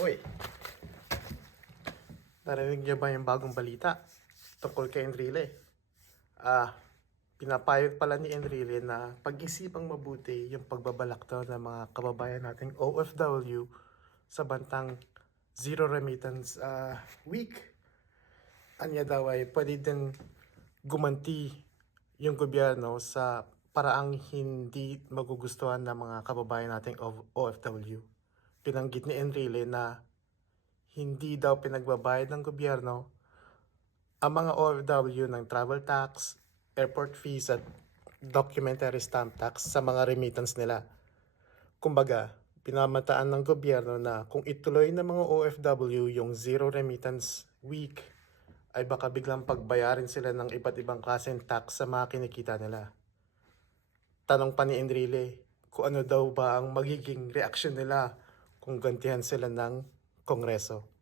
Hoy! Narinig niyo ba yung bagong balita tungkol kay Enrile? Ah, pinapayag pala ni Enrile na pag-isipang mabuti yung pagbabalak daw ng mga kababayan nating OFW sa bantang Zero Remittance ah, Week. Anya daw ay pwede din gumanti yung gobyerno sa paraang hindi magugustuhan ng mga kababayan nating OFW. Pinanggit ni Enrile na hindi daw pinagbabayad ng gobyerno ang mga OFW ng travel tax, airport fees at documentary stamp tax sa mga remittance nila. Kumbaga, pinamataan ng gobyerno na kung ituloy ng mga OFW yung zero remittance week, ay baka biglang pagbayarin sila ng iba't ibang klaseng tax sa mga kinikita nila. Tanong pa ni Enrile kung ano daw ba ang magiging reaksyon nila kung gantihan sila ng kongreso.